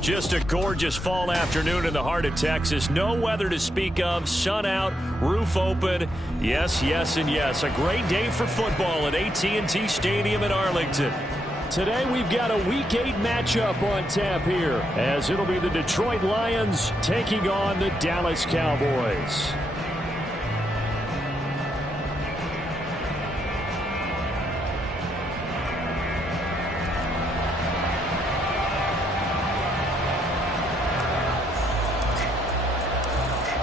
Just a gorgeous fall afternoon in the heart of Texas. No weather to speak of. Sun out, roof open. Yes, yes, and yes. A great day for football at AT&T Stadium in Arlington. Today we've got a Week 8 matchup on tap here, as it'll be the Detroit Lions taking on the Dallas Cowboys.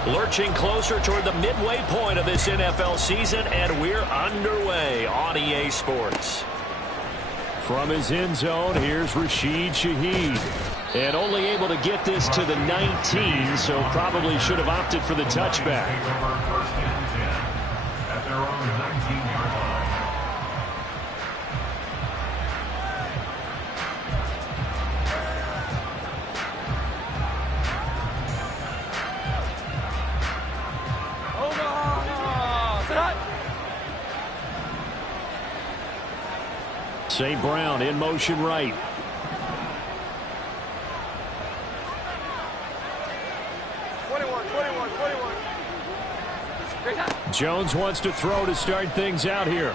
Lurching closer toward the midway point of this NFL season, and we're underway on EA Sports. From his end zone, here's Rashid Shaheed. And only able to get this to the 19, so probably should have opted for the touchback. At their own 19-yard line. St. Brown in motion right. Jones wants to throw to start things out here.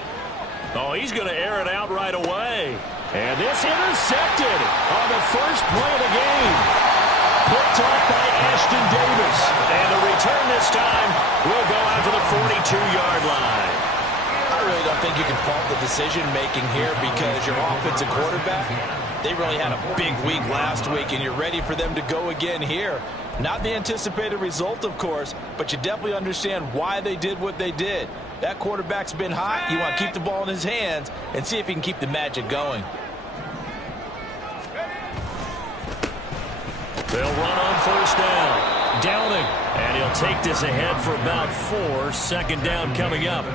Oh, he's going to air it out right away. And this intercepted on the first play of the game. Picked off by Ashton Davis. And the return this time will go out to the 42-yard line. I really don't think you can fault the decision-making here because your offensive quarterback, they really had a big week last week, and you're ready for them to go again here. Not the anticipated result, of course, but you definitely understand why they did what they did. That quarterback's been hot. You want to keep the ball in his hands and see if he can keep the magic going. They'll run on first down. Downing. And he'll take this ahead for about 4. Second down coming up.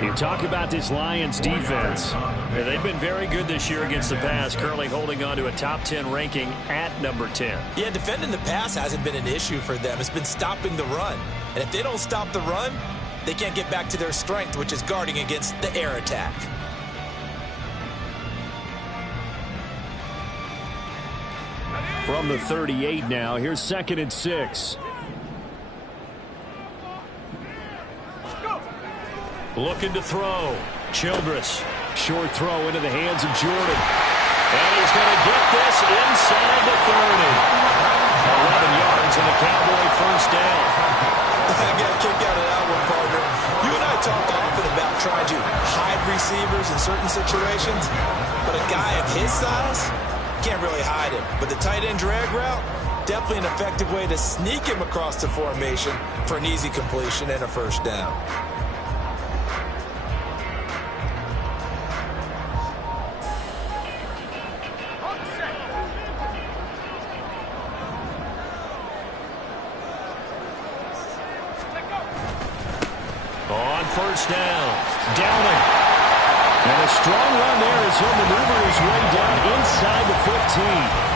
You talk about this Lions defense. Yeah, they've been very good this year against the pass, currently holding on to a top 10 ranking at number 10. Yeah, defending the pass hasn't been an issue for them. It's been stopping the run. And if they don't stop the run, they can't get back to their strength, which is guarding against the air attack. From the 38 now, here's 2nd and 6. Looking to throw. Childress. Short throw into the hands of Jordan. And he's going to get this inside the 30. 11 yards and a Cowboy first down. I got a kick out of that one, partner. You and I talk often about trying to hide receivers in certain situations, but a guy of his size can't really hide him. But the tight end drag route, definitely an effective way to sneak him across the formation for an easy completion and a first down. On first down, Downing. And a strong run there as he'll maneuver his way down inside the 15.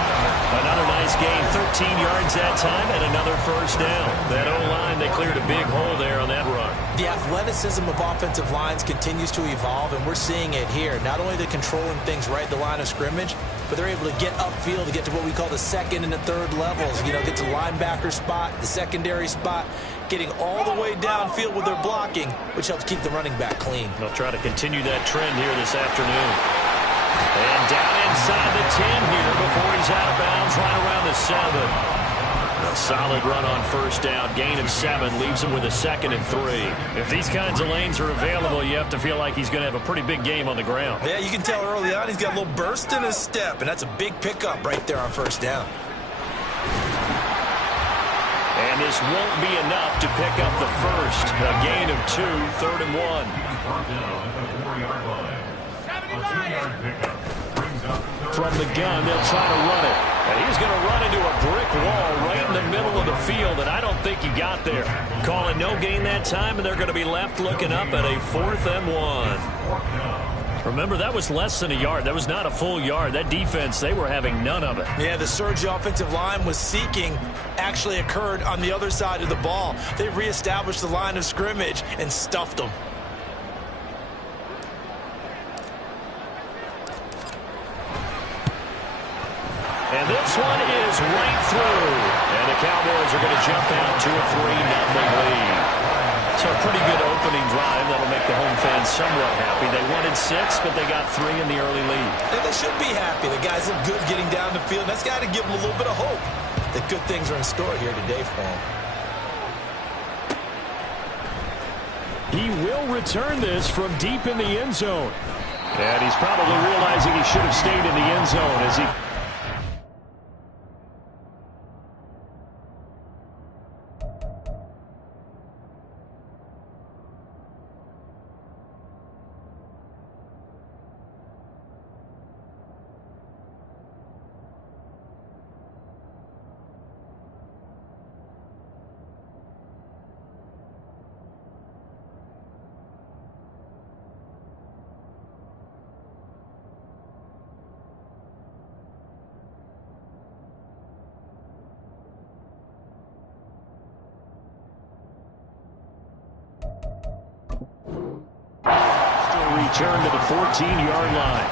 Another Nice gain, 13 yards that time, and another first down. That O-line, they cleared a big hole there on that run. The athleticism of offensive lines continues to evolve, and we're seeing it here. Not only they're controlling things right at the line of scrimmage, but they're able to get upfield to get to what we call the second and the third levels. You know, get to linebacker spot, the secondary spot, getting all the way downfield with their blocking, which helps keep the running back clean. They'll try to continue that trend here this afternoon. And down inside the 10 here before he's out of bounds, right around the 7. A solid run on first down. Gain of 7 leaves him with a 2nd and 3. If these kinds of lanes are available, you have to feel like he's going to have a pretty big game on the ground. Yeah, you can tell early on he's got a little burst in his step, and that's a big pickup right there on first down. And this won't be enough to pick up the first. A gain of 2, 3rd and 1. From the gun, they'll try to run it. And he's going to run into a brick wall right in the middle of the field, and I don't think he got there. Calling no gain that time, and they're going to be left looking up at a 4th and 1. Remember, that was less than a yard. That was not a full yard. That defense, they were having none of it. Yeah, the surge the offensive line was seeking actually occurred on the other side of the ball. They reestablished the line of scrimmage and stuffed them. And this one is right through. And the Cowboys are going to jump out to a 3-0 lead. So a pretty good opening drive. That'll make the home fans somewhat happy. They wanted 6, but they got 3 in the early lead. And they should be happy. The guys look good getting down the field. That's got to give them a little bit of hope that good things are in store here today for them. He will return this from deep in the end zone. And he's probably realizing he should have stayed in the end zone as he... Return to the 14-yard line.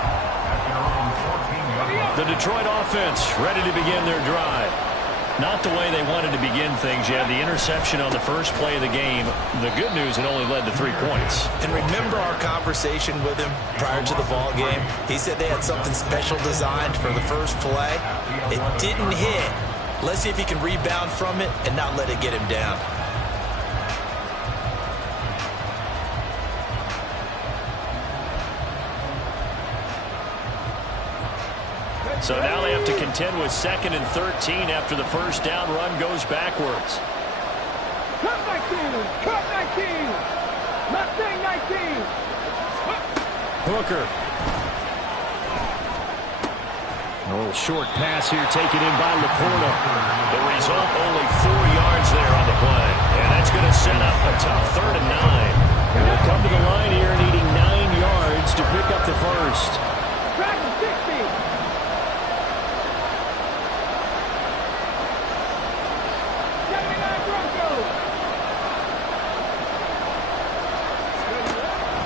The Detroit offense ready to begin their drive. Not the way they wanted to begin things. You had the interception on the first play of the game. The good news, it only led to 3 points. And remember our conversation with him prior to the ball game? He said they had something special designed for the first play. It didn't hit. Let's see if he can rebound from it and not let it get him down. So now they have to contend with 2nd and 13 after the first down run goes backwards. Cut 19! Cut 19! Mustang 19! Hooker. A little short pass here taken in by Laporta. The result, only 4 yards there on the play. And that's going to set up a tough 3rd and 9. And they'll come to the line here needing 9 yards to pick up the first. Track 60!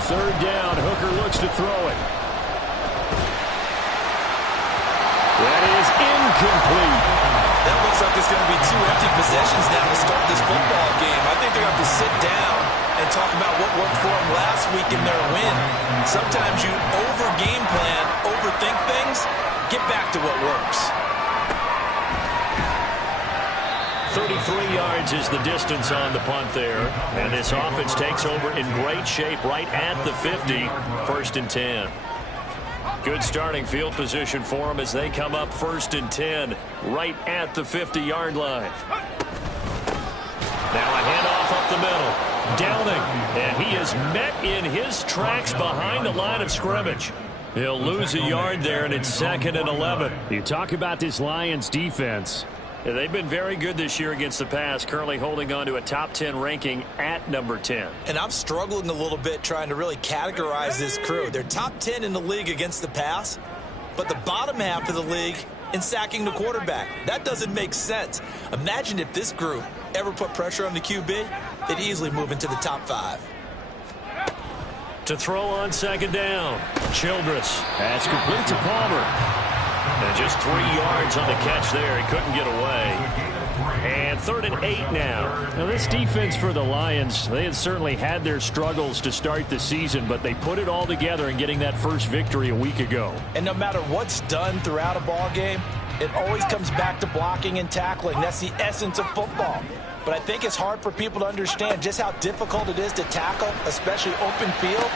Third down, Hooker looks to throw it. That is incomplete. That looks like there's going to be 2 empty possessions now to start this football game. I think they're going to have to sit down and talk about what worked for them last week in their win. Sometimes you over-game plan, overthink things, get back to what works. 33 yards is the distance on the punt there. And this offense takes over in great shape right at the 50. 1st and 10. Good starting field position for them as they come up 1st and 10 right at the 50-yard line. Now a handoff up the middle. Downing. And he is met in his tracks behind the line of scrimmage. He'll lose a yard there, and it's 2nd and 11. You talk about this Lions defense. They've been very good this year against the pass, currently holding on to a top 10 ranking at number 10. And I'm struggling a little bit trying to really categorize this crew. They're top 10 in the league against the pass, but the bottom half of the league in sacking the quarterback. That doesn't make sense. Imagine if this group ever put pressure on the QB, they'd easily move into the top 5. To throw on second down, Childress. That's complete to Palmer. And just 3 yards on the catch there. He couldn't get away. And 3rd and 8 now. Now, this defense for the Lions, they had certainly had their struggles to start the season, but they put it all together in getting that first victory a week ago. And no matter what's done throughout a ball game, it always comes back to blocking and tackling. That's the essence of football. But I think it's hard for people to understand just how difficult it is to tackle, especially open field.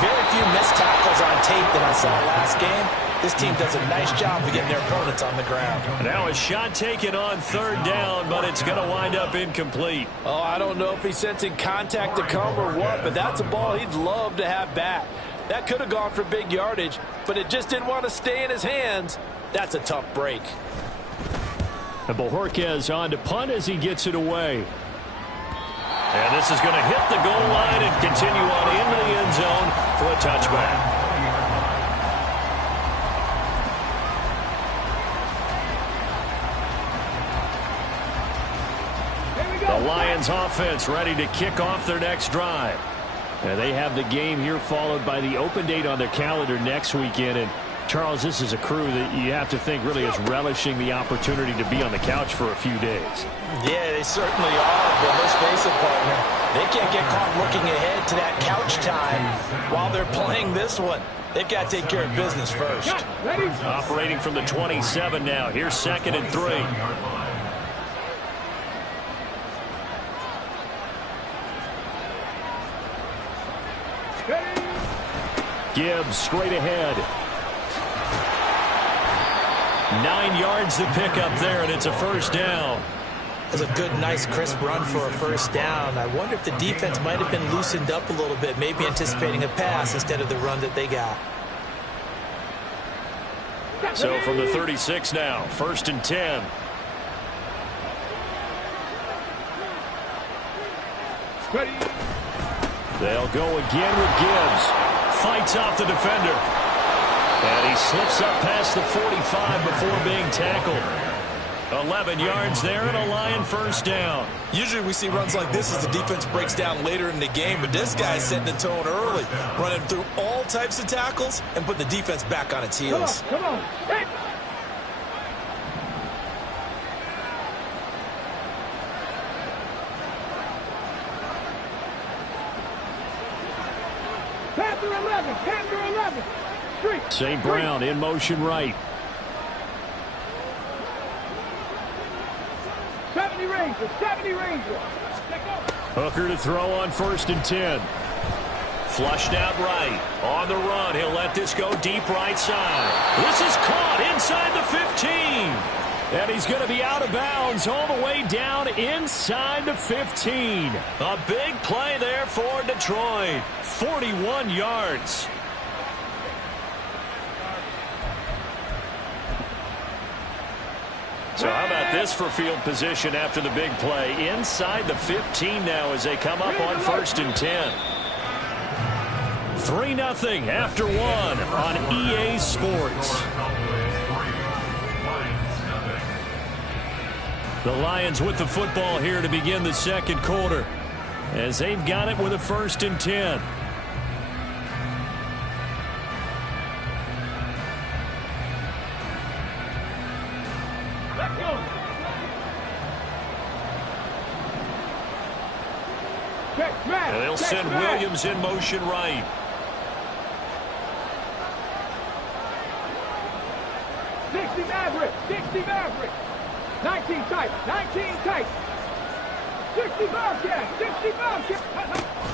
Very few missed tackles on tape that I saw last game. This team does a nice job of getting their opponents on the ground. Now a shot taken on 3rd down, but it's going to wind up incomplete. Oh, I don't know if he's sensing contact to come or what, but that's a ball he'd love to have back. That could have gone for big yardage, but it just didn't want to stay in his hands. That's a tough break. And Bojorquez on to punt as he gets it away. And this is going to hit the goal line and continue on into the end zone for a touchback. The Lions offense ready to kick off their next drive. And they have the game here followed by the open date on their calendar next weekend. And Charles, this is a crew that you have to think really is relishing the opportunity to be on the couch for a few days. Yeah, they certainly are, but let's face it, partner. They can't get caught looking ahead to that couch time while they're playing this one. They've got to take care of business first. Operating from the 27 now. Here's 2nd and 3. Gibbs straight ahead. 9 yards to pick up there, and it's a 1st down. That's a good, nice, crisp run for a 1st down. I wonder if the defense might have been loosened up a little bit, maybe anticipating a pass instead of the run that they got. So from the 36 now, 1st and 10. They'll go again with Gibbs. Fights off the defender. And he slips up past the 45 before being tackled. 11 yards there and a Lion 1st down. Usually we see runs like this as the defense breaks down later in the game, but this guy's setting the tone early, running through all types of tackles and put the defense back on its heels. Come on. Hey. Panther 11, Panther 11. St. Brown in motion right. 70 Rangers, 70 Rangers. Hooker to throw on 1st and 10. Flushed out right. On the run. He'll let this go deep right side. This is caught inside the 15. And he's going to be out of bounds all the way down inside the 15. A big play there for Detroit. 41 yards. So how about this for field position after the big play? Inside the 15 now as they come up on 1st and 10. 3-0 after 1 on EA Sports. The Lions with the football here to begin the 2nd quarter as they've got it with a 1st and 10. And they'll send Williams in motion right. Maverick, 60 Maverick. 19 tight, 19 tight. 60 Bobcat, 60 Bobcat.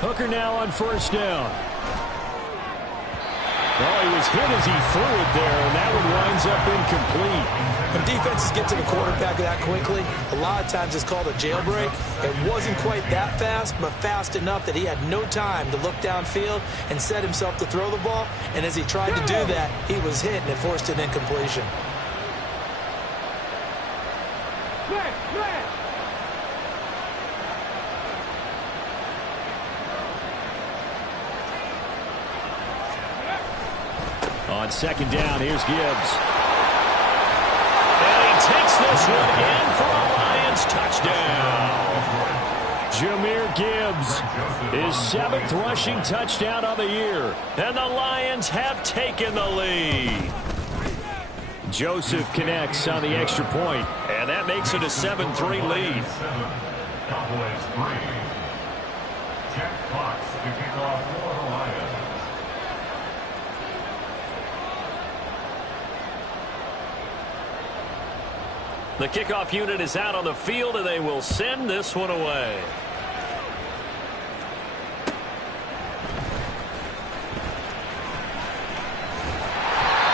Hooker now on 1st down. Well, he was hit as he threw it there, and that one winds up incomplete. When defenses get to the quarterback that quickly, a lot of times it's called a jailbreak. It wasn't quite that fast, but fast enough that he had no time to look downfield and set himself to throw the ball. And as he tried to do that, he was hit, and it forced an incompletion. On 2nd down, here's Gibbs. Gibbs. His 7th rushing touchdown of the year. And the Lions have taken the lead. Joseph connects on the extra point, and that makes it a 7-3 lead. Cowboys 3. Jack Fox to kick off for the Lions. The kickoff unit is out on the field, and they will send this one away.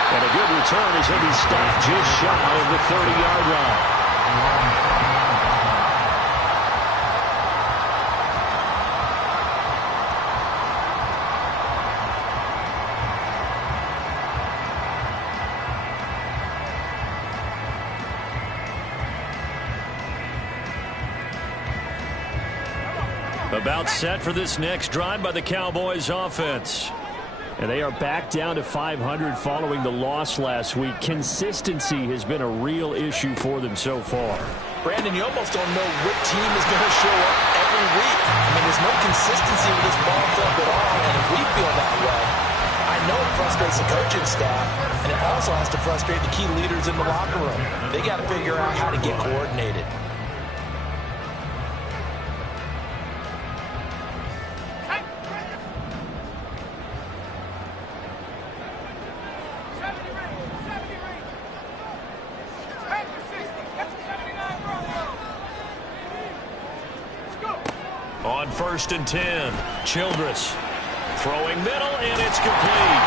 And a good return as he'll be stopped just shy of the 30-yard line. About set for this next drive by the Cowboys offense. And they are back down to 500 following the loss last week. Consistency has been a real issue for them so far. Brandon, you almost don't know what team is going to show up every week. I mean, there's no consistency with this ball club at all, and if we feel that way, I know it frustrates the coaching staff, and it also has to frustrate the key leaders in the locker room. They got to figure out how to get coordinated. On 1st and 10, Childress throwing middle, and it's complete.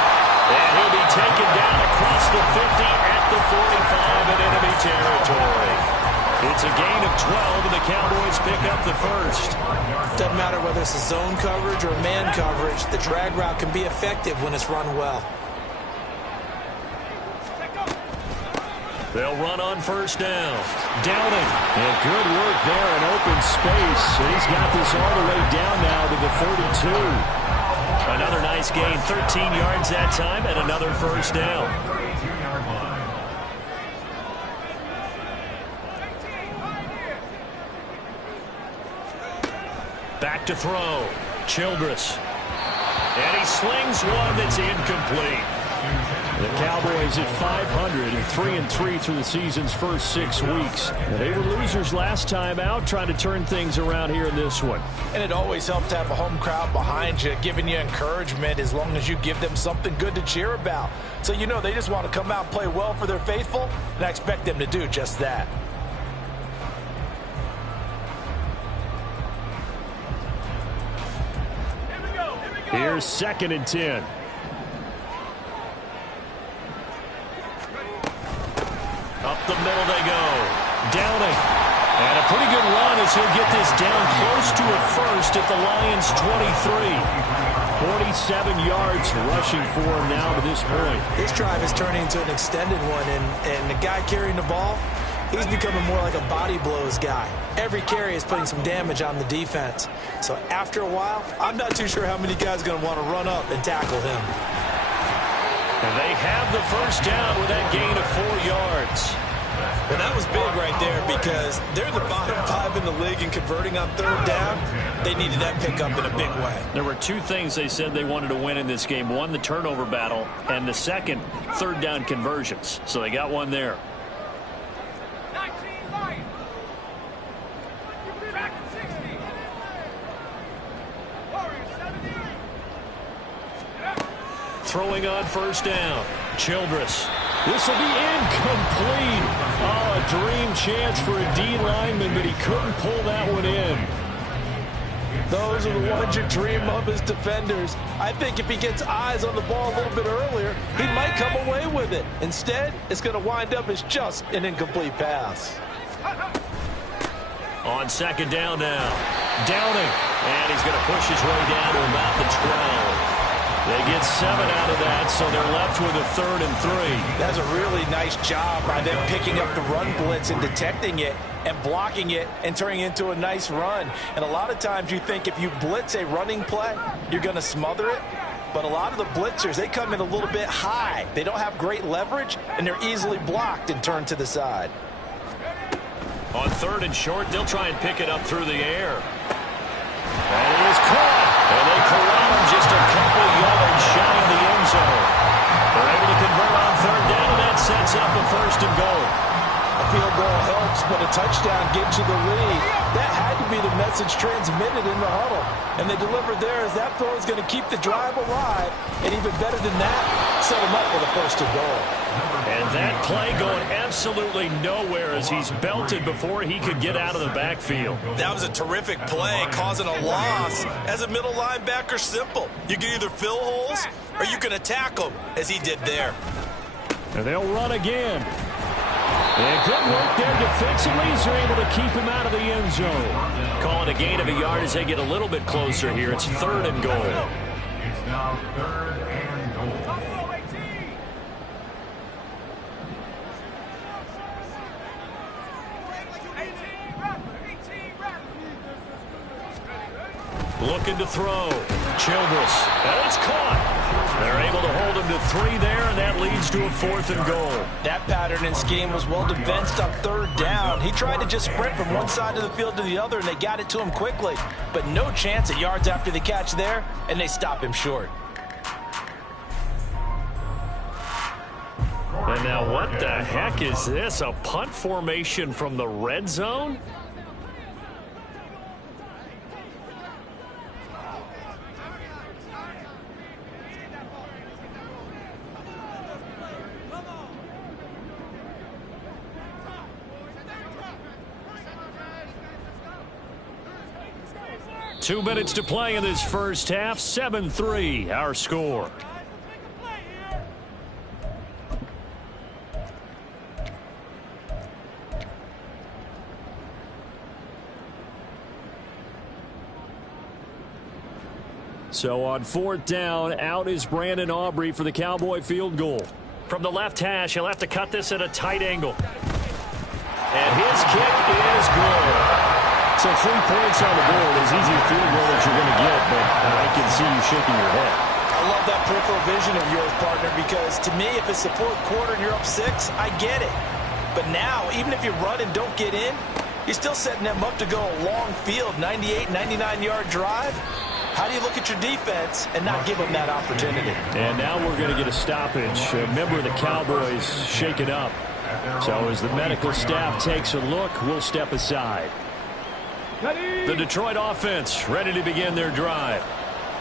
And he'll be taken down across the 50 at the 45 in enemy territory. It's a gain of 12, and the Cowboys pick up the first. Doesn't matter whether it's a zone coverage or man coverage, the drag route can be effective when it's run well. They'll run on 1st down. Downing. And good work there in open space. And he's got this all the way down now to the 32. Another nice gain. 13 yards that time and another 1st down. Back to throw. Childress. And he slings one that's incomplete. The Cowboys at 500 and 3-3 through the season's first 6 weeks. They were losers last time out, trying to turn things around here in this one. And it always helps to have a home crowd behind you, giving you encouragement as long as you give them something good to cheer about. So you know they just want to come out and play well for their faithful, and I expect them to do just that. Here's 2nd and 10. Up the middle they go. Downing. And a pretty good run as he'll get this down close to a first at the Lions' 23. 47 yards rushing for him now to this point. This drive is turning into an extended one, and the guy carrying the ball, he's becoming more like a body blows guy. Every carry is putting some damage on the defense. So after a while, I'm not too sure how many guys are going to want to run up and tackle him. And they have the 1st down with that gain of 4 yards. Well, that was big right there because they're the bottom 5 in the league in converting on 3rd down. They needed that pickup in a big way. There were 2 things they said they wanted to win in this game. One, the turnover battle, and the second, 3rd down conversions. So they got one there. 19 Lions. Back to 60. Warriors 70. Throwing on 1st down. Childress. This will be incomplete. Oh, a dream chance for a D lineman, but he couldn't pull that one in. Those are the ones you dream of as defenders. I think if he gets eyes on the ball a little bit earlier, he might come away with it. Instead, it's going to wind up as just an incomplete pass. On 2nd down now. Downing. And he's going to push his way down to about the 12. They get 7 out of that, so they're left with a 3rd and 3. That's a really nice job by them picking up the run blitz and detecting it and blocking it and turning it into a nice run. And a lot of times you think if you blitz a running play, you're going to smother it. But a lot of the blitzers, they come in a little bit high. They don't have great leverage, and they're easily blocked and turned to the side. On 3rd and short, they'll try and pick it up through the air. And he is caught. And they corral him just a couple yards shy of the end zone. They're able to convert on third down, and that sets up a first and goal. A field goal helps, but a touchdown gives you the lead. That had to be the message transmitted in the huddle. And they delivered there as that throw is going to keep the drive alive. And even better than that, set him up with a first and goal. And that play going absolutely nowhere as he's belted before he could get out of the backfield. That was a terrific play, causing a loss. As a middle linebacker, simple. You can either fill holes or you can attack them, as he did there. And they'll run again. And good work there defensively as they're able to keep him out of the end zone. Calling a gain of a yard as they get a little bit closer here. It's third and goal. It's now third and goal. Buffalo 18. Looking to throw. Childress. And it's caught. They're able to hold him to 3 there, and that leads to a fourth and goal. That pattern and scheme was well defensed on third down. He tried to just sprint from one side of the field to the other, and they got it to him quickly. But no chance at yards after the catch there, and they stop him short. And now what the heck is this? A punt formation from the red zone? Two minutes to play in this first half. 7-3, our score. So on fourth down, out is Brandon Aubrey for the Cowboy field goal. From the left hash, he'll have to cut this at a tight angle. And his kick is good. So 3 points on the board is easy field goal that you're going to get, but I can see you shaking your head. I love that peripheral vision of yours, partner, because to me, if it's the fourth quarter and you're up 6, I get it. But now, even if you run and don't get in, you're still setting them up to go a long field, 98, 99-yard drive. How do you look at your defense and not give them that opportunity? And now we're going to get a stoppage. A member of the Cowboys shaken up. So as the medical staff takes a look, we'll step aside. The Detroit offense ready to begin their drive.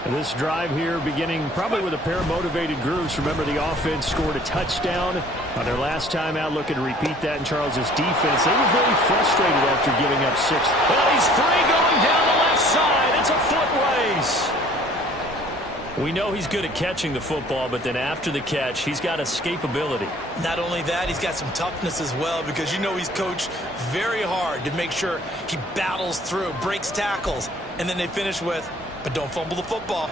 This drive here beginning probably with a pair of motivated groups. Remember, the offense scored a touchdown on their last time out. Looking to repeat that in Charles's defense. They were very frustrated after giving up 6. Well, he's free going down the left side. It's a foot race. We know he's good at catching the football, but then after the catch, he's got escapability. Not only that, he's got some toughness as well, because you know he's coached very hard to make sure he battles through, breaks tackles, and then they finish with, but don't fumble the football.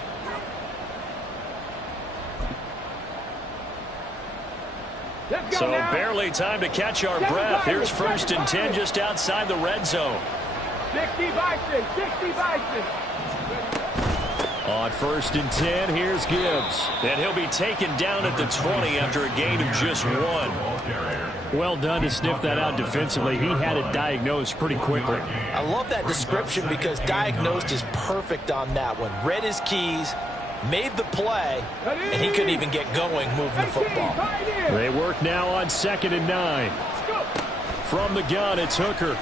So barely time to catch our breath. Here's first and 10 just outside the red zone. 60 Bison, 60 Bison. On first and 10, here's Gibbs. And he'll be taken down at the 20 after a gain of just 1. Well done to sniff that out defensively. He had it diagnosed pretty quickly. I love that description because diagnosed is perfect on that one. Read his keys, made the play, and he couldn't even get going moving the football. They work now on 2nd and 9. From the gun, it's Hooker.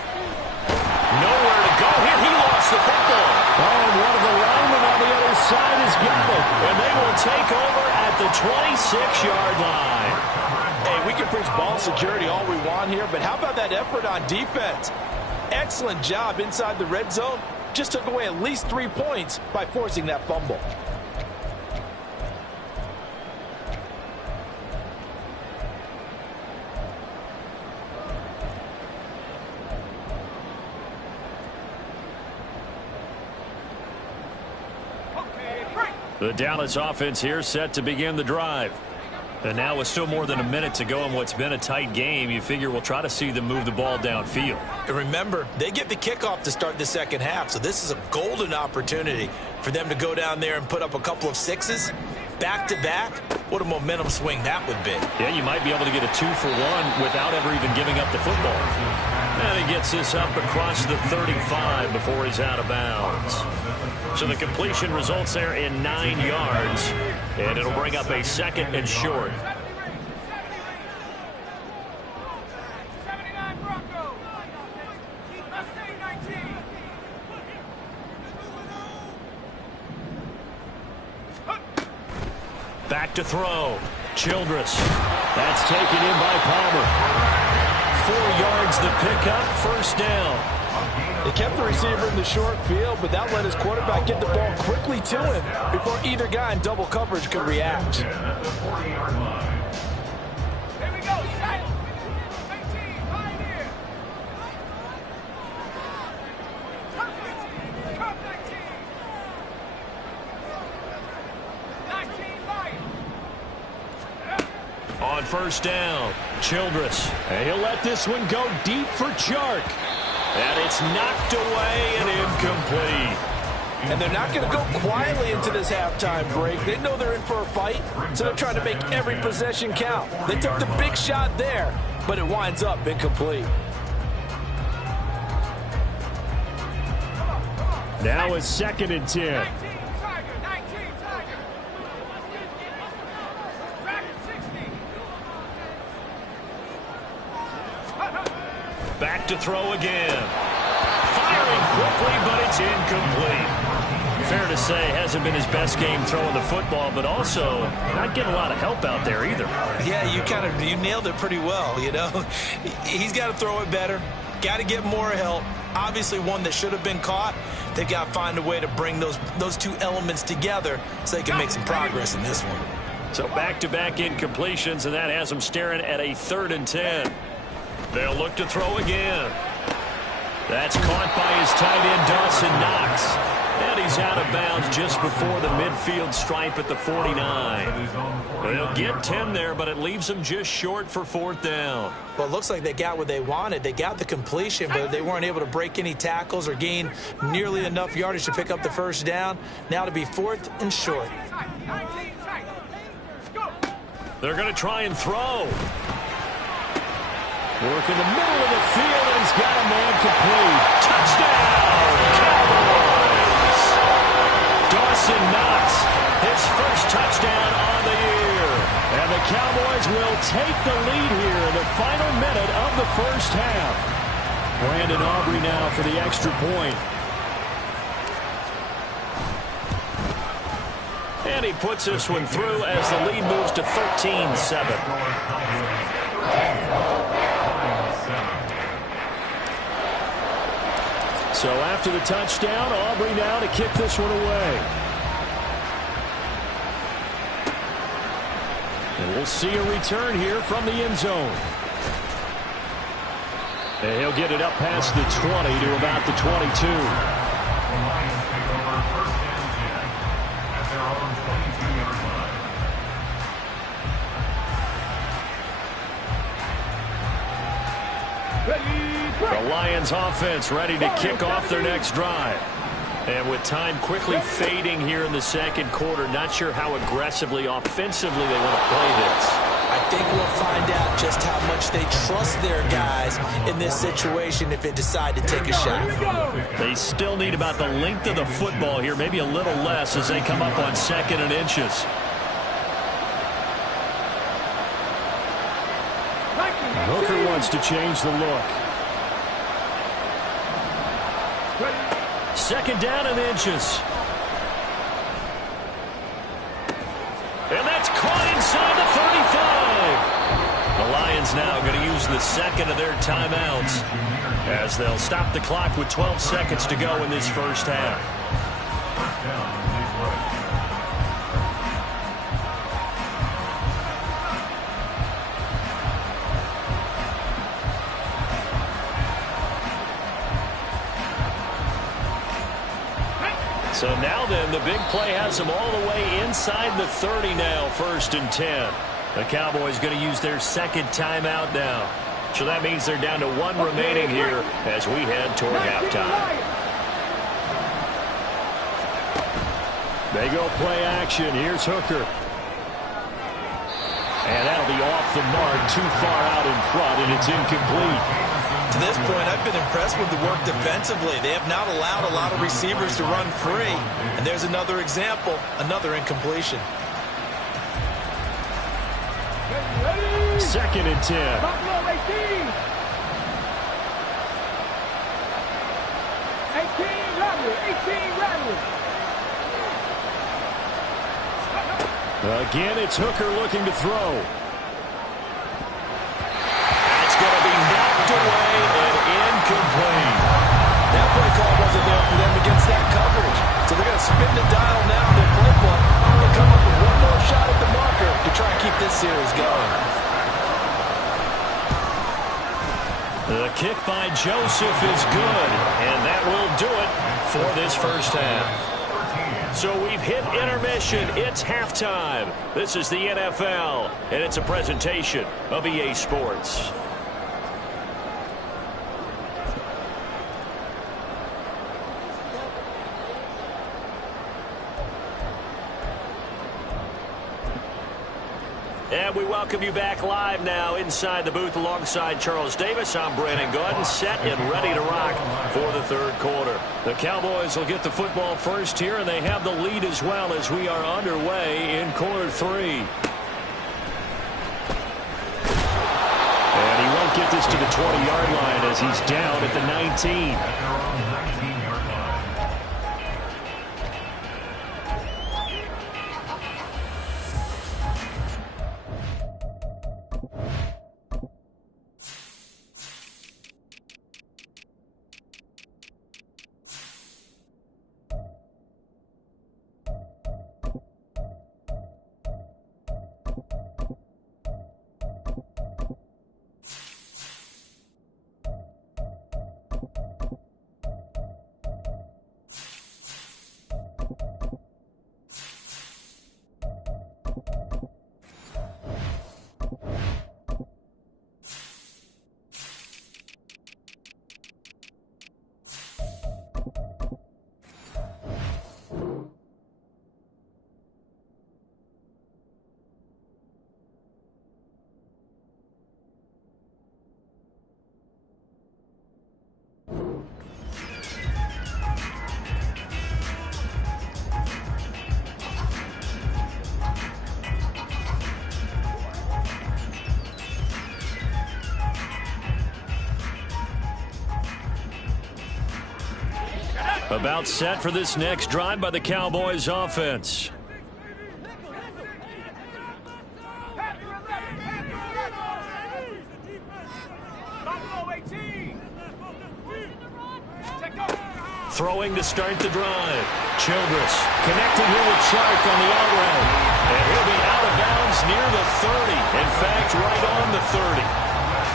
Nowhere to go here. He lost the football. Oh, and one of the linemen on the other side has got it. And they will take over at the 26-yard line. Hey, we can preach ball security all we want here, but how about that effort on defense? Excellent job inside the red zone. Just took away at least 3 points by forcing that fumble. The Dallas offense here set to begin the drive. And now with still more than a minute to go in what's been a tight game, you figure we'll try to see them move the ball downfield. And remember, they get the kickoff to start the second half, so this is a golden opportunity for them to go down there and put up a couple of 6s back-to-back. What a momentum swing that would be. Yeah, you might be able to get a 2-for-1 without ever even giving up the football. And they gets this up across the 35 before he's out of bounds. So the completion results there in 9 yards, and it'll bring up a 2nd and short. Back to throw. Childress. That's taken in by Palmer. 4 yards the pickup, first down. They kept the receiver in the short field, but that let his quarterback get the ball quickly to him before either guy in double coverage could react. Here we go, set. 18, pioneer. Perfect. Come 19. 19, light. On first down, Childress. And he'll let this one go deep for Chark. And it's knocked away and incomplete. And they're not going to go quietly into this halftime break. They know they're in for a fight, so they're trying to make every possession count. They took the big shot there, but it winds up incomplete. Now it's 2nd and 10. Back to throw again. Firing quickly, but it's incomplete. Fair to say, hasn't been his best game throwing the football, but also not getting a lot of help out there either. Yeah, you nailed it pretty well, you know. He's got to throw it better. Got to get more help. Obviously one that should have been caught. They've got to find a way to bring those two elements together so they can make some progress in this one. So back-to-back incompletions, and that has them staring at a 3rd and 10. They'll look to throw again. That's caught by his tight end, Dawson Knox. And he's out of bounds just before the midfield stripe at the 49. They'll get 10 there, but it leaves them just short for 4th down. Well, it looks like they got what they wanted. They got the completion, but they weren't able to break any tackles or gain nearly enough yardage to pick up the first down. Now to be 4th and short. They're going to try and throw. Work in the middle of the field, and he's got a man complete. Touchdown, Cowboys! Dawson Knox, his first touchdown on the year. And the Cowboys will take the lead here in the final minute of the first half. Brandon Aubrey now for the extra point. And he puts this one through as the lead moves to 13-7. So after the touchdown, Aubrey now to kick this one away. And we'll see a return here from the end zone. And he'll get it up past the 20 to about the 22. The Lions offense ready to kick off their next drive. And with time quickly fading here in the second quarter, not sure how aggressively, offensively they want to play this. I think we'll find out just how much they trust their guys in this situation if they decide to take a shot. They still need about the length of the football here, maybe a little less as they come up on 2nd and inches. Hooker wants to change the look. 2nd down and inches. And that's caught inside the 35. The Lions now going to use the 2nd of their timeouts as they'll stop the clock with 12 seconds to go in this first half. So now then, the big play has them all the way inside the 30 now, 1st and 10. The Cowboys going to use their 2nd timeout now. So that means they're down to 1 remaining here as we head toward halftime. They go play action. Here's Hooker. And that'll be off the mark, too far out in front, and it's incomplete. To this point, I've been impressed with the work defensively. They have not allowed a lot of receivers to run free. And there's another example, another incompletion. Second and 10. Buffalo 18. 18 Rattler. 18 Rattler. Again, it's Hooker looking to throw. That's going to be knocked away and incomplete. That play call wasn't there for them against that coverage. So they're going to spin the dial now in their playbook and come up with one more shot at the marker to try and keep this series going. The kick by Joseph is good, and that will do it for this first half. So we've hit intermission. It's halftime. This is the NFL, and it's a presentation of EA Sports. And we welcome you back live now inside the booth alongside Charles Davis. I'm Brandon Gordon, set and ready to rock for the third quarter. The Cowboys will get the football first here, and they have the lead as well as we are underway in quarter three. And he won't get this to the 20-yard line as he's down at the 19. About set for this next drive by the Cowboys offense. Throwing to start the drive. Childress connecting here with Chark on the out route. And he'll be out of bounds near the 30. In fact, right on the 30.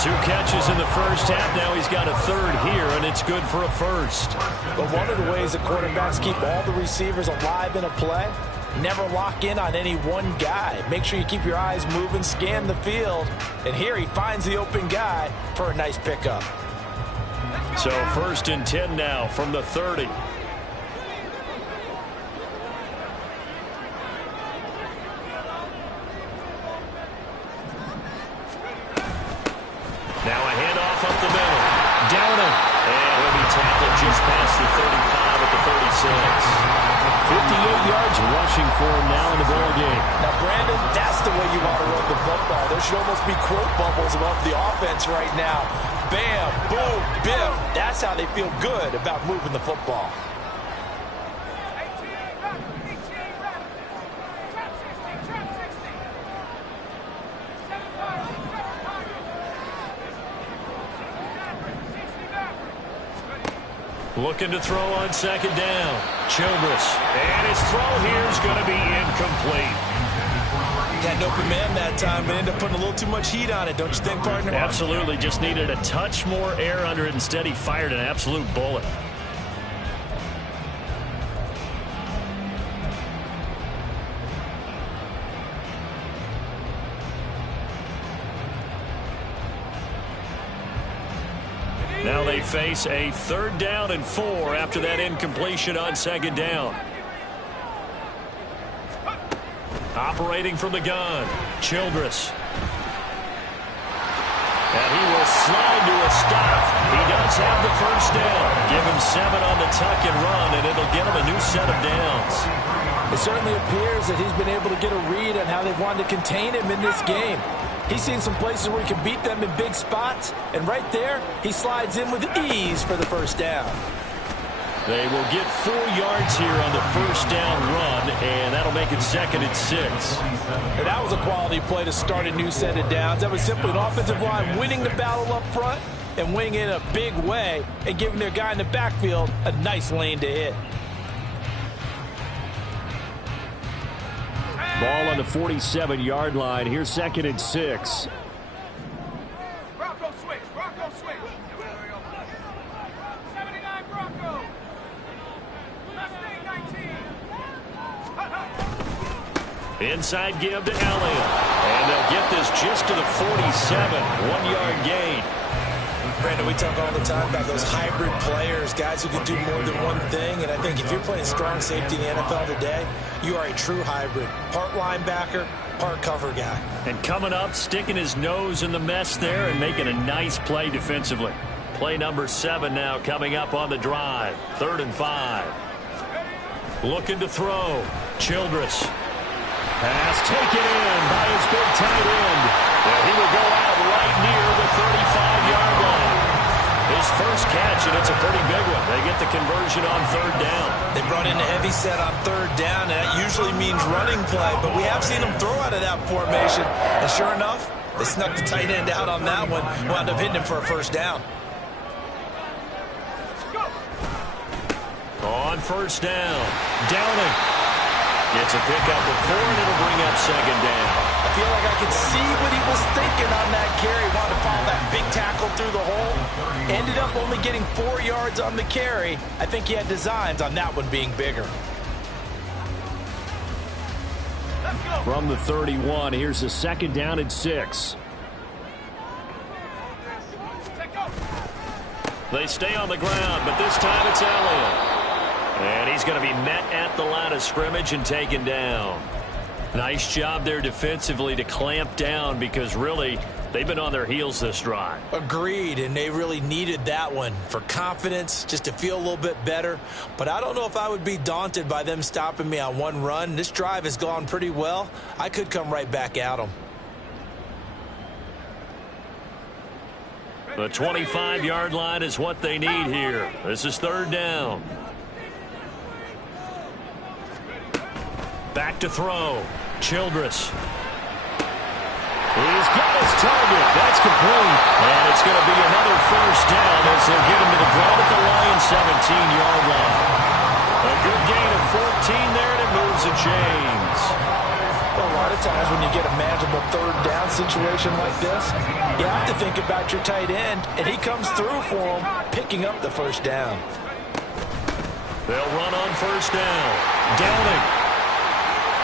2 catches in the first half. Now he's got a third here, and it's good for a first. But one of the ways that quarterbacks keep all the receivers alive in a play, never lock in on any one guy. Make sure you keep your eyes moving, scan the field. And here he finds the open guy for a nice pickup. So 1st and 10 now from the 30. Now a handoff up the middle. Downing. And he'll be tackled just past the 35 at the 36. 58 yards rushing for him now in the ball game. Now, Brandon, that's the way you want to run the football. There should almost be quote bubbles above the offense right now. Bam, boom, biff. That's how they feel good about moving the football. Looking to throw on second down. Childress. And his throw here is going to be incomplete. Got an open man that time, but ended up putting a little too much heat on it, don't you think, partner? Absolutely. Just needed a touch more air under it. Instead, he fired an absolute bullet. Now they face a 3rd down and 4 after that incompletion on second down. Operating from the gun, Childress. And he will slide to a stop. He does have the first down. Give him 7 on the tuck and run, and it'll get him a new set of downs. It certainly appears that he's been able to get a read on how they've wanted to contain him in this game. He's seen some places where he can beat them in big spots, and right there, he slides in with ease for the first down. They will get 4 yards here on the first down run, and that'll make it 2nd and 6. And that was a quality play to start a new set of downs. That was simply an offensive line winning the battle up front and winning it in a big way and giving their guy in the backfield a nice lane to hit. Ball on the 47-yard line. Here's 2nd and 6. Bronco switch. Bronco switch. 79 Bronco. Mustang 19. Inside give to Elliott. And they'll get this just to the 47. 1-yard gain. Brandon, we talk all the time about those hybrid players, guys who can do more than one thing. And I think if you're playing strong safety in the NFL today, you are a true hybrid. Part linebacker, part cover guy. And coming up, sticking his nose in the mess there and making a nice play defensively. Play number 7 now coming up on the drive. 3rd and 5. Looking to throw. Childress. Pass taken in by his big tight end. And he will go out right near the 35-yard line. His first catch, and it's a pretty big one. They get the conversion on 3rd down. They brought in a heavy set on 3rd down, and that usually means running play. But we have seen them throw out of that formation. And sure enough, they snuck the tight end out on that one. Wound up hitting him for a first down. On 1st down. Downing. Gets a pickup of 4, and it'll bring up 2nd down. I feel like I can see what he was thinking on that carry. Wanted to follow that big tackle through the hole. Ended up only getting 4 yards on the carry. I think he had designs on that one being bigger. From the 31, here's a 2nd down and 6. They stay on the ground, but this time it's Elliott. And he's going to be met at the line of scrimmage and taken down. Nice job there defensively to clamp down because really they've been on their heels this drive. Agreed, and they really needed that one for confidence, just to feel a little bit better. But I don't know if I would be daunted by them stopping me on one run. This drive has gone pretty well. I could come right back at them. The 25-yard line is what they need here. This is 3rd down. Back to throw. Childress. He's got his target. That's complete. And it's going to be another first down as they'll get him to the ground at the Lions' 17-yard line. A good gain of 14 there, and it moves the chains. Well, a lot of times when you get a manageable 3rd down situation like this, you have to think about your tight end, and he comes through for him, picking up the first down. They'll run on 1st down. Downing.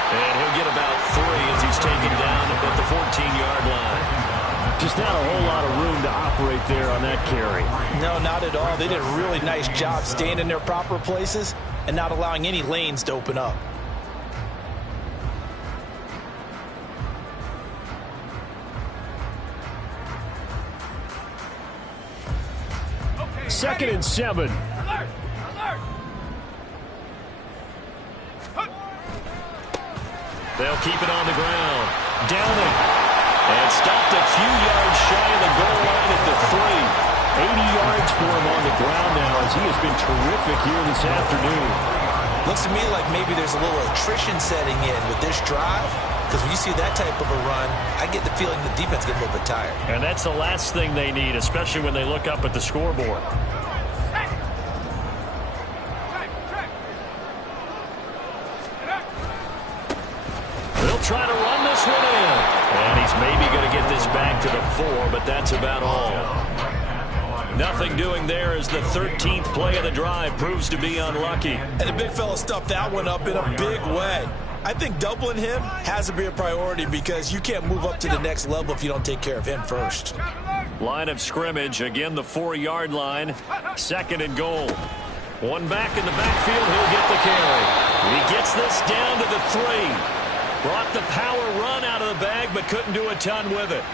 And he'll get about 3 as he's taken down at the 14-yard line. Just not a whole lot of room to operate there on that carry. No, not at all. They did a really nice job staying in their proper places and not allowing any lanes to open up. Okay, 2nd and 7. Alert! Alert! They'll keep it on the ground. Downing. And stopped a few yards shy of the goal line at the 3. 80 yards for him on the ground now as he has been terrific here this afternoon. Looks to me like maybe there's a little attrition setting in with this drive, because when you see that type of a run, I get the feeling the defense gets a little bit tired. And that's the last thing they need, especially when they look up at the scoreboard. They'll try to run this one in. And he's maybe going to get this back to the 4, but that's about all. Nothing doing there as the 13th play of the drive proves to be unlucky. And the big fella stuffed that one up in a big way. I think doubling him has to be a priority because you can't move up to the next level if you don't take care of him first. Line of scrimmage, again the 4-yard line. 2nd and goal. One back in the backfield, he'll get the carry. He gets this down to the 3. Brought the power run out of the bag, but couldn't do a ton with it.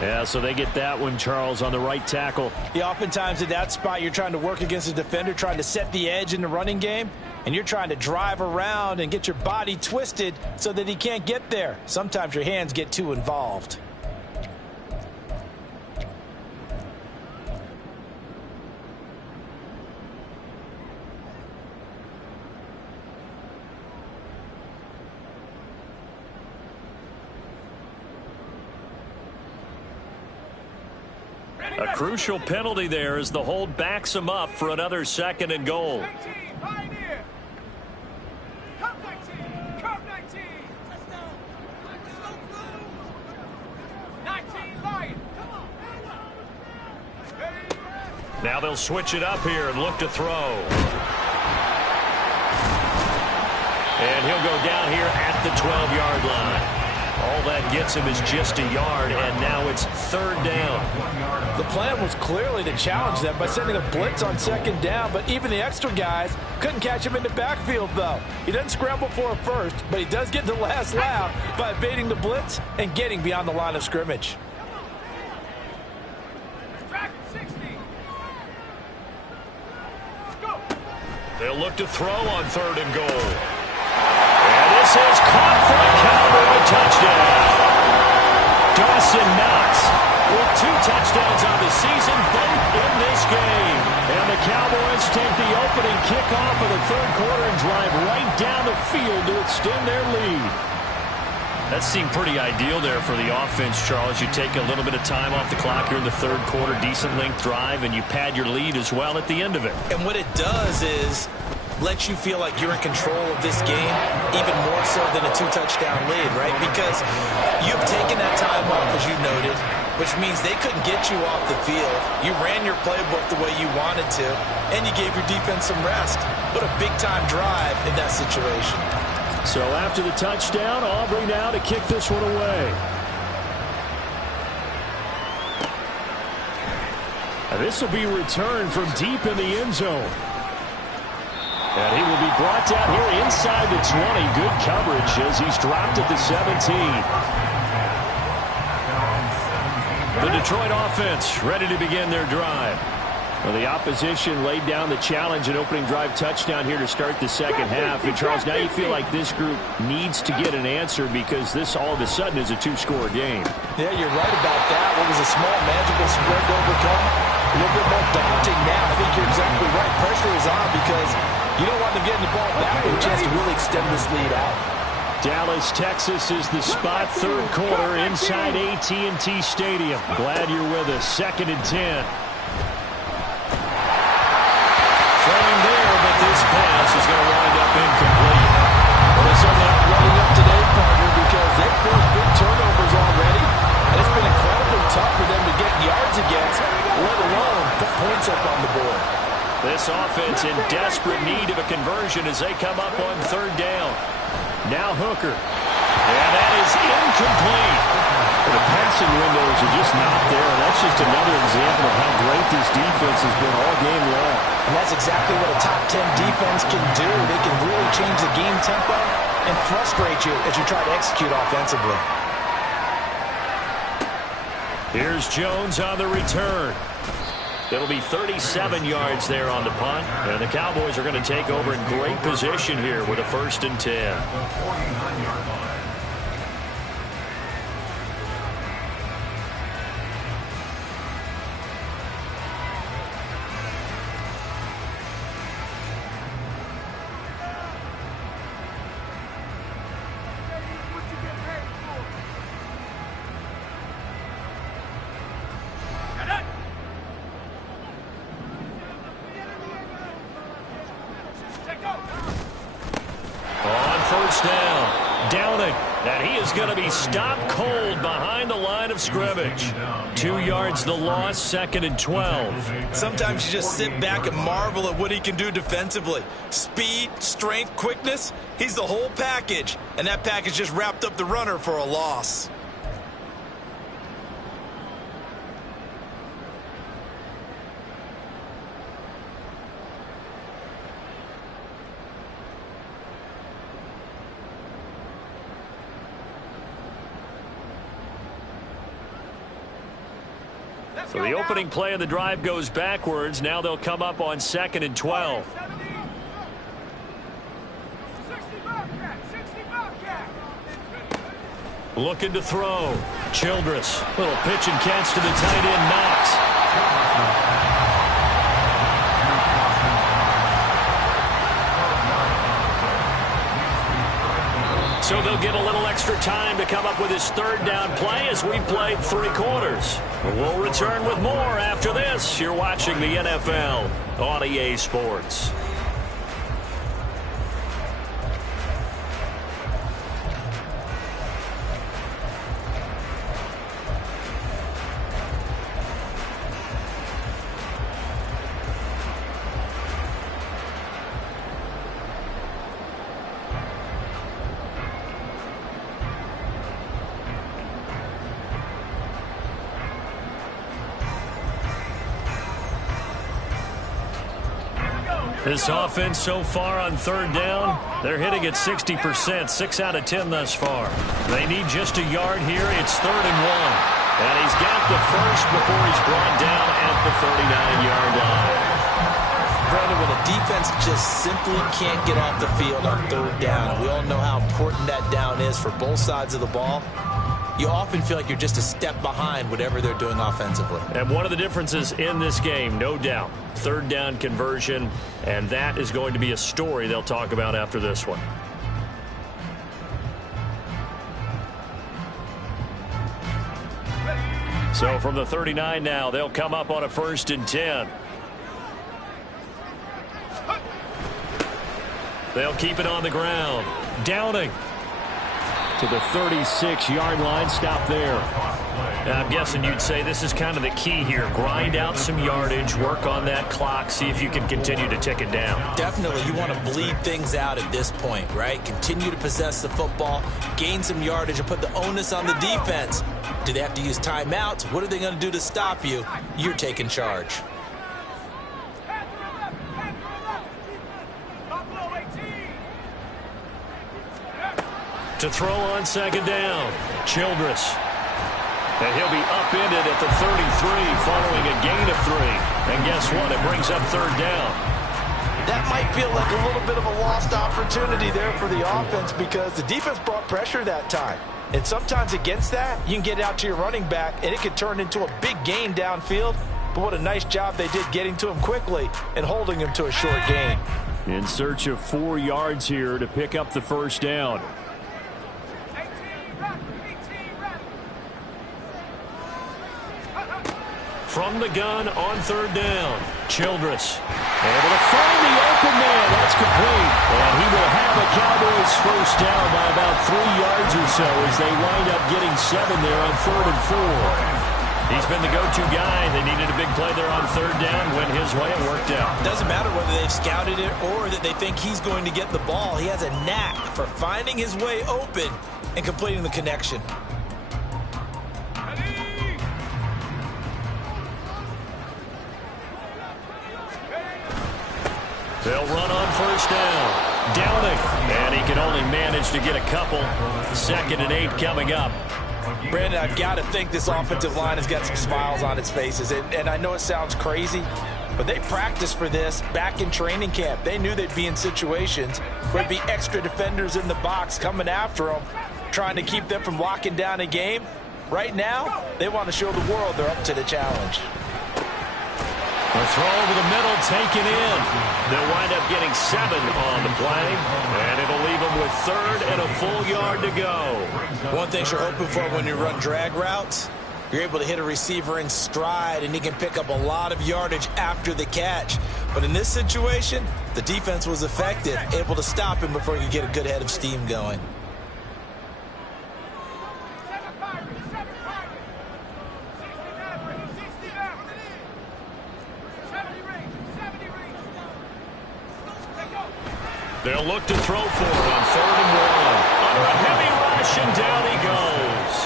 Yeah, so they get that one, Charles, on the right tackle. Yeah, oftentimes in that spot, you're trying to work against a defender, trying to set the edge in the running game, and you're trying to drive around and get your body twisted so that he can't get there. Sometimes your hands get too involved. A crucial penalty there as the hold backs him up for another 2nd and goal. 19, Pioneer. Come 19. Come 19. 19, Lion. Come on. Now they'll switch it up here and look to throw. And he'll go down here at the 12-yard line. All that gets him is just a yard, and now it's 3rd down. The plan was clearly to challenge them by sending a blitz on 2nd down, but even the extra guys couldn't catch him in the backfield, though. He doesn't scramble for a first, but he does get the last laugh by evading the blitz and getting beyond the line of scrimmage. Track 60. Go. They'll look to throw on 3rd and goal. And this is caught for a Cowboy touchdown. Dawson Knox with 2 touchdowns on the season, both in this game. And the Cowboys take the opening kickoff of the 3rd quarter and drive right down the field to extend their lead. That seemed pretty ideal there for the offense, Charles. You take a little bit of time off the clock here in the 3rd quarter, decent length drive, and you pad your lead as well at the end of it. And what it does is let you feel like you're in control of this game, even more so than a 2-touchdown lead, right? Because you've taken that time off, as you noted, which means they couldn't get you off the field. You ran your playbook the way you wanted to, and you gave your defense some rest. What a big-time drive in that situation. So after the touchdown, Aubrey now to kick this one away. And this will be returned from deep in the end zone. And he will be brought down here inside the 20. Good coverage as he's dropped at the 17. The Detroit offense ready to begin their drive. Well, the opposition laid down the challenge and opening drive touchdown here to start the 2nd half. And, Charles, now you feel like this group needs to get an answer because this all of a sudden is a 2-score game. Yeah, you're right about that. What was a small, manageable spread to overcome? A little bit more daunting now. I think you're exactly right. Pressure is on because you don't want them getting the ball back with a chance to really extend this lead out. Dallas, Texas is the spot, 3rd quarter inside AT&T Stadium. Glad you're with us. 2nd and 10. Throwing there, but this pass is going to wind up incomplete. Well, they're certainly not running up today, partner, because they've forced big turnovers already. And it's been incredibly tough for them to get yards against, let alone put points up on the board. This offense in desperate need of a conversion as they come up on 3rd down. Now Hooker. And that is incomplete. The passing windows are just not there, and that's just another example of how great this defense has been all game long. And that's exactly what a top 10 defense can do. They can really change the game tempo and frustrate you as you try to execute offensively. Here's Jones on the return. It'll be 37 yards there on the punt. And the Cowboys are going to take over in great position here with a 1st and 10. And he is going to be stopped cold behind the line of scrimmage. 2 yards the loss, 2nd and 12. Sometimes you just sit back and marvel at what he can do defensively. Speed, strength, quickness, he's the whole package. And that package just wrapped up the runner for a loss. So the opening play of the drive goes backwards. Now they'll come up on 2nd and 12. 60 Bobcat. Looking to throw. Childress. Little pitch and catch to the tight end, Knox. So they'll get a little extra time to come up with his 3rd down play as we've played 3 quarters. We'll return with more after this. You're watching the NFL on EA Sports. This offense so far on 3rd down, they're hitting at 60%, 6 out of 10 thus far. They need just a yard here. It's 3rd and 1. And he's got the first before he's brought down at the 39-yard line. Brandon, when a defense just simply can't get off the field on 3rd down, we all know how important that down is for both sides of the ball. You often feel like you're just a step behind whatever they're doing offensively. And one of the differences in this game, no doubt, 3rd down conversion, and that is going to be a story they'll talk about after this one. So from the 39 now, they'll come up on a 1st and 10. They'll keep it on the ground. Downing to the 36-yard line. Stop there. Now, I'm guessing you'd say this is kind of the key here. Grind out some yardage, work on that clock, see if you can continue to tick it down. Definitely. You want to bleed things out at this point, right? Continue to possess the football, gain some yardage, and put the onus on the defense. Do they have to use timeouts? What are they going to do to stop you? You're taking charge. To throw on 2nd down, Childress. And he'll be upended at the 33 following a gain of 3. And guess what? It brings up 3rd down. That might feel like a little bit of a lost opportunity there for the offense because the defense brought pressure that time. And sometimes against that, you can get out to your running back, and it could turn into a big gain downfield. But what a nice job they did getting to him quickly and holding him to a short gain. In search of 4 yards here to pick up the 1st down. From the gun on 3rd down, Childress able to find the open man. That's complete. And he will have a Cowboys 1st down by about 3 yards or so as they wind up getting 7 there on 3rd and 4. He's been the go-to guy. They needed a big play there on 3rd down. Went his way. It worked out. Doesn't matter whether they've scouted it or that they think he's going to get the ball. He has a knack for finding his way open and completing the connection. They'll run on 1st down. Downing. And he can only manage to get a couple. 2nd and 8 coming up. Brandon, I've got to think this offensive line has got some smiles on its faces. And I know it sounds crazy, but they practiced for this back in training camp. They knew they'd be in situations where there'd be extra defenders in the box coming after them, trying to keep them from locking down a game. Right now, they want to show the world they're up to the challenge. The throw over the middle, taken in. They'll wind up getting 7 on the play, and it'll leave them with 3rd and a full yard to go. One thing you're hoping for when you run drag routes, you're able to hit a receiver in stride, and he can pick up a lot of yardage after the catch. But in this situation, the defense was effective, able to stop him before he could get a good head of steam going. They'll look to throw for it on 3rd and 1. Under a heavy rush, and down he goes.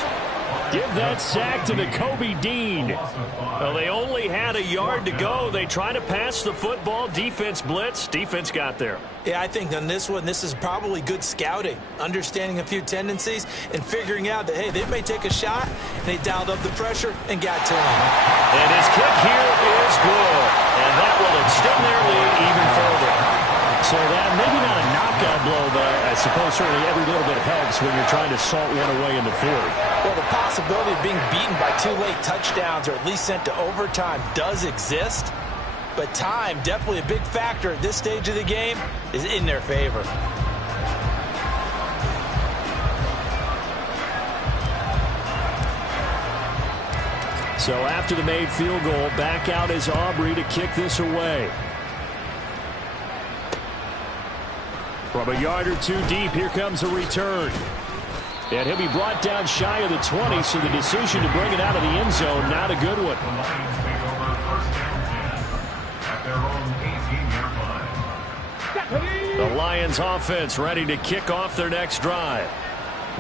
Give that sack to the Kobe Dean. Well, they only had a yard to go. They try to pass the football. Defense blitz. Defense got there. Yeah, I think on this one, this is probably good scouting, understanding a few tendencies, and figuring out that, hey, they may take a shot. They dialed up the pressure and got to him. And his kick here is good. And that will extend their lead even further. So that maybe not a knockout blow, but I suppose certainly every little bit helps when you're trying to salt one away in the fourth. Well, the possibility of being beaten by 2 late touchdowns or at least sent to overtime does exist. But time, definitely a big factor at this stage of the game, is in their favor. So after the made field goal, back out is Aubrey to kick this away. From a yard or two deep, here comes a return. And he'll be brought down shy of the 20, so the decision to bring it out of the end zone, not a good one. The Lions take over first down 10 at their own 18-yard line. The Lions offense ready to kick off their next drive.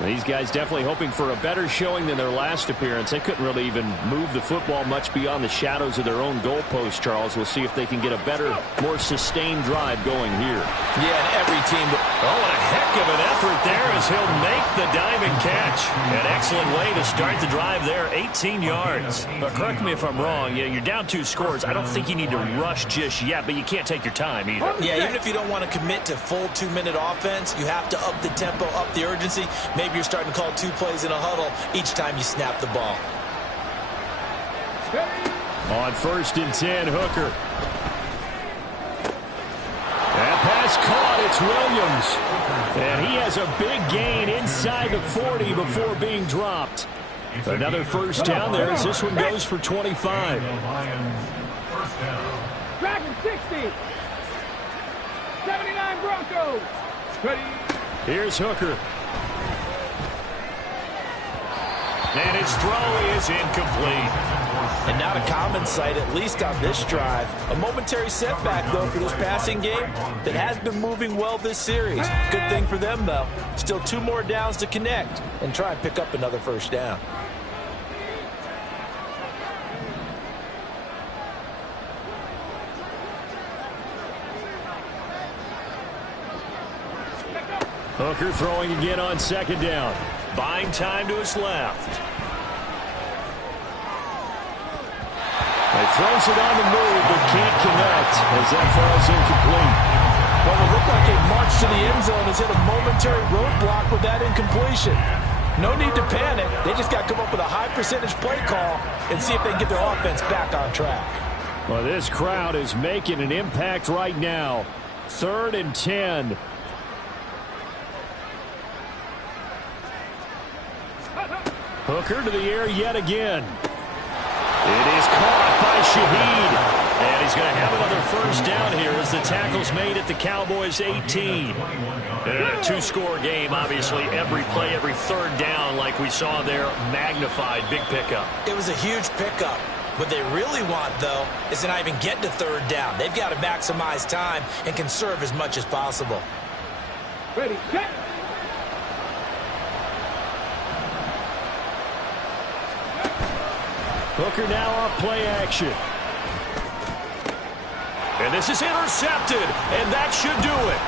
These guys definitely hoping for a better showing than their last appearance. They couldn't really even move the football much beyond the shadows of their own goalpost, Charles. We'll see if they can get a better, more sustained drive going here. Yeah, and every team... Oh, and a heck of an effort there as he'll make the diamond catch. An excellent way to start the drive there, 18 yards. But correct me if I'm wrong. Yeah, you're down 2 scores. I don't think you need to rush just yet, but you can't take your time either. Yeah, even if you don't want to commit to full 2-minute offense, you have to up the tempo, up the urgency. Maybe you're starting to call 2 plays in a huddle each time you snap the ball. On 1st and 10, Hooker. That pass caught. It's Williams. And he has a big gain inside the 40 before being dropped. Another first down there as this one goes for 25. The Lions first down. Dragon 60. 79 Broncos. Ready. Here's Hooker. And his throw is incomplete. And not a common sight, at least on this drive. A momentary setback, though, for this passing game that has been moving well this series. Good thing for them, though. Still 2 more downs to connect and try and pick up another first down. Hooker throwing again on 2nd down. Buying time to his left. He throws it on the move, but can't connect as that falls incomplete. Well, it looked like a march to the end zone has hit a momentary roadblock with that incompletion. No need to panic. They just got to come up with a high percentage play call and see if they can get their offense back on track. Well, this crowd is making an impact right now. 3rd and 10. Hooker to the air yet again. It is caught by Shaheed. And he's going to have another first down here as the tackle's made at the Cowboys' 18. And a 2-score game, obviously, every play, every 3rd down, like we saw there, magnified, big pickup. It was a huge pickup. What they really want, though, is to not even get to 3rd down. They've got to maximize time and conserve as much as possible. Ready, set. Hooker now off play action. And this is intercepted, and that should do it.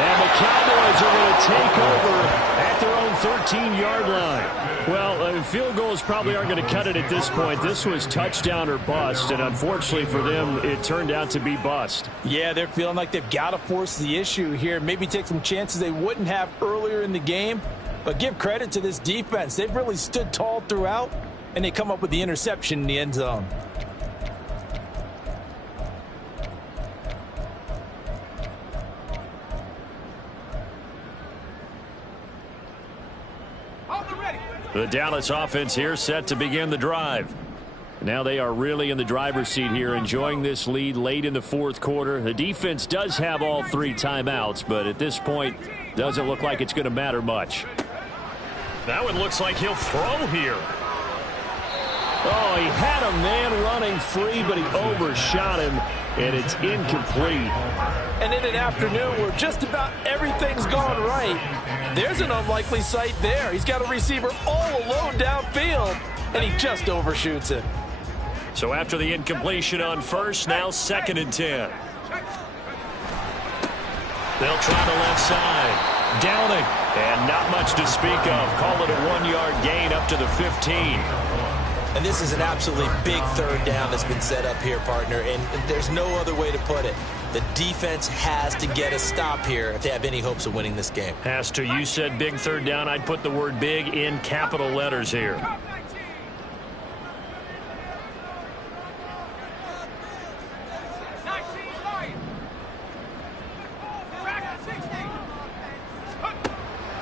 And the Cowboys are going to take over at their own 13-yard line. Well, field goals probably aren't going to cut it at this point. This was touchdown or bust, and unfortunately for them, it turned out to be bust. Yeah, they're feeling like they've got to force the issue here. Maybe take some chances they wouldn't have earlier in the game. But give credit to this defense. They've really stood tall throughout, and they come up with the interception in the end zone. The Dallas offense here set to begin the drive. Now they are really in the driver's seat here, enjoying this lead late in the 4th quarter. The defense does have all 3 timeouts, but at this point, doesn't look like it's going to matter much. That one looks like he'll throw here. Oh, he had a man running free, but he overshot him, and it's incomplete. And in an afternoon where just about everything's gone right, there's an unlikely sight there. He's got a receiver all alone downfield, and he just overshoots him. So after the incompletion on first, now 2nd and 10. They'll try the left side. Downing, and not much to speak of. Call it a 1-yard gain up to the 15. And this is an absolutely big 3rd down that's been set up here, partner, and there's no other way to put it. The defense has to get a stop here if they have any hopes of winning this game. Has to. You said big 3rd down. I'd put the word big in capital letters here.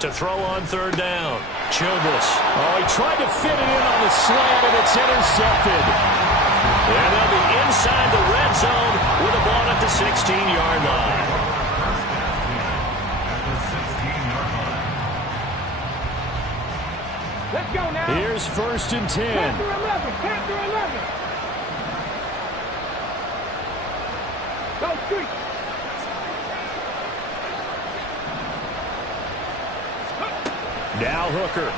To throw on 3rd down. Chilbus. Oh, he tried to fit it in on the slant, and it's intercepted. And they'll be inside the red zone with a ball at the 16-yard line. Let's go now. Here's 1st and 10. Capture 11. Capture 11. Go street. Now Hooker.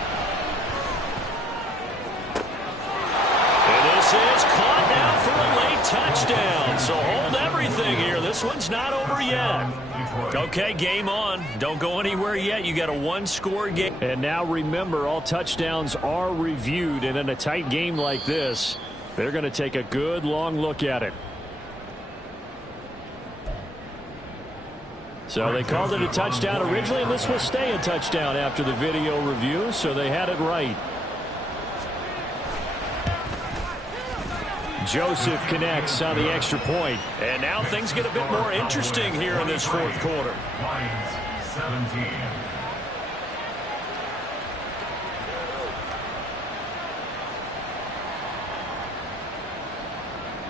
And this is caught now for a late touchdown. So hold everything here. This one's not over yet. Okay, game on. Don't go anywhere yet. You got a 1-score game. And now remember, all touchdowns are reviewed. And in a tight game like this, they're going to take a good long look at it. So they called it a touchdown originally, and this will stay a touchdown after the video review, so they had it right. Joseph connects on the extra point. And now things get a bit more interesting here in this 4th quarter. Lions 17.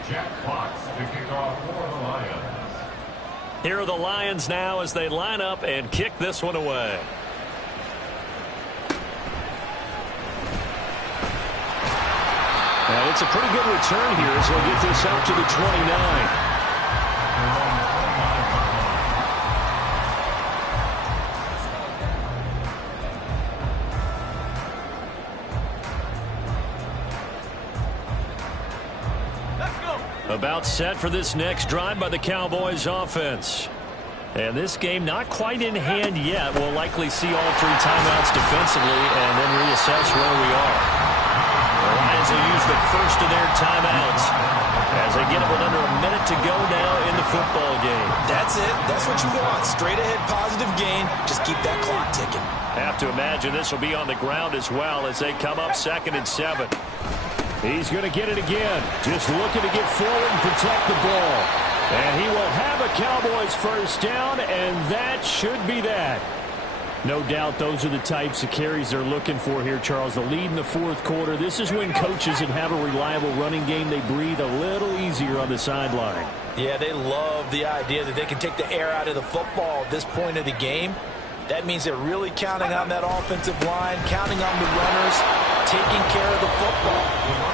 Jack Fox to kick off for the Lions. Here are the Lions now as they line up and kick this one away. And it's a pretty good return here as they'll get this up to the 29. About set for this next drive by the Cowboys offense. And this game not quite in hand yet. We'll likely see all 3 timeouts defensively and then reassess where we are. The Lions will use the first of their timeouts as they get it with under a minute to go now in the football game. That's it. That's what you want. Straight ahead positive gain. Just keep that clock ticking. Have to imagine this will be on the ground as well as they come up 2nd and 7. He's going to get it again. Just looking to get forward and protect the ball. And he will have a Cowboys 1st down, and that should be that. No doubt those are the types of carries they're looking for here, Charles. The lead in the 4th quarter. This is when coaches that have a reliable running game, they breathe a little easier on the sideline. Yeah, they love the idea that they can take the air out of the football at this point of the game. That means they're really counting on that offensive line, counting on the runners, taking care of the football.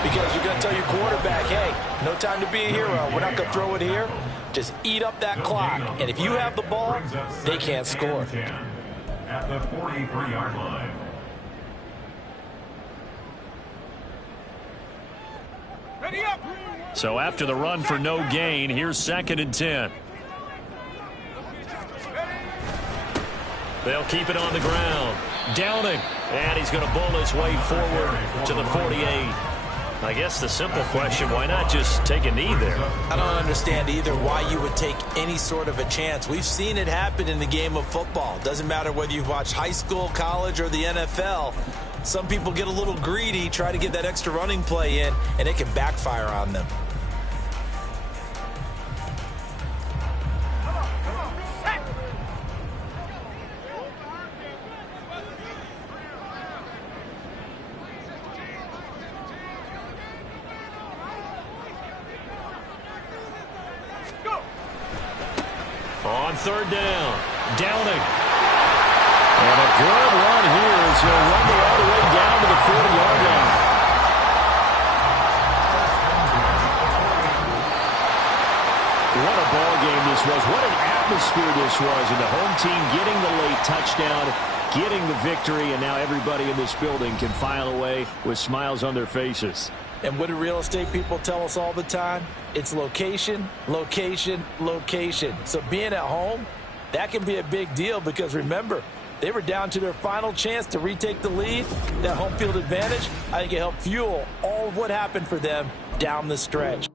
Because you're going to tell your quarterback, hey, no time to be a hero. We're not going to throw it here. Just eat up that clock. And if you have the ball, they can't score. At the 43-yard line. Ready up. So after the run for no gain, here's 2nd and 10. They'll keep it on the ground. Downing. And he's going to bowl his way forward to the 48. I guess the simple question, why not just take a knee there? I don't understand either why you would take any sort of a chance. We've seen it happen in the game of football. Doesn't matter whether you've watched high school, college, or the NFL. Some people get a little greedy, try to get that extra running play in, and it can backfire on them. On 3rd down, Downing. And a good run here as he'll run all the way down to the 40-yard line. What a ball game this was. What an atmosphere this was. And the home team getting the late touchdown, getting the victory, and now everybody in this building can file away with smiles on their faces. And what do real estate people tell us all the time? It's location, location, location. So being at home, that can be a big deal because remember, they were down to their final chance to retake the lead. That home field advantage, I think it helped fuel all of what happened for them down the stretch.